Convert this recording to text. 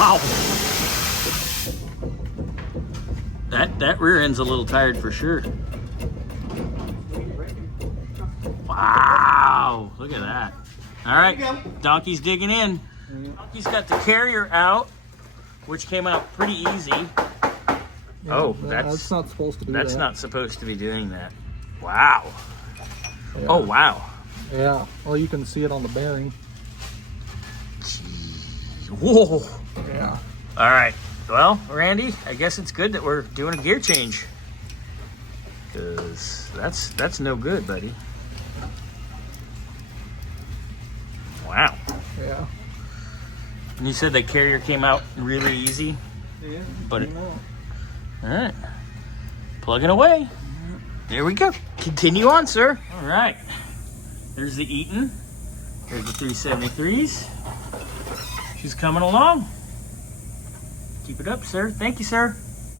Wow. That rear end's a little tired for sure. Wow, look at that. All right, Donkey's digging in. Donkey's got the carrier out, which came out pretty easy. Yeah, oh, that's not supposed to be. That's not supposed to be doing that. Wow. Yeah. Oh, wow. Yeah. Well, you can see it on the bearing. Whoa. Yeah. All right. Well, Randy, I guess it's good that we're doing a gear change, because that's no good, buddy. Wow. Yeah. And you said that carrier came out really easy? Yeah. But all right. Plugging away. There we go. Continue on, sir. All right. There's the Eaton. There's the 373s. She's coming along. Keep it up, sir. Thank you, sir.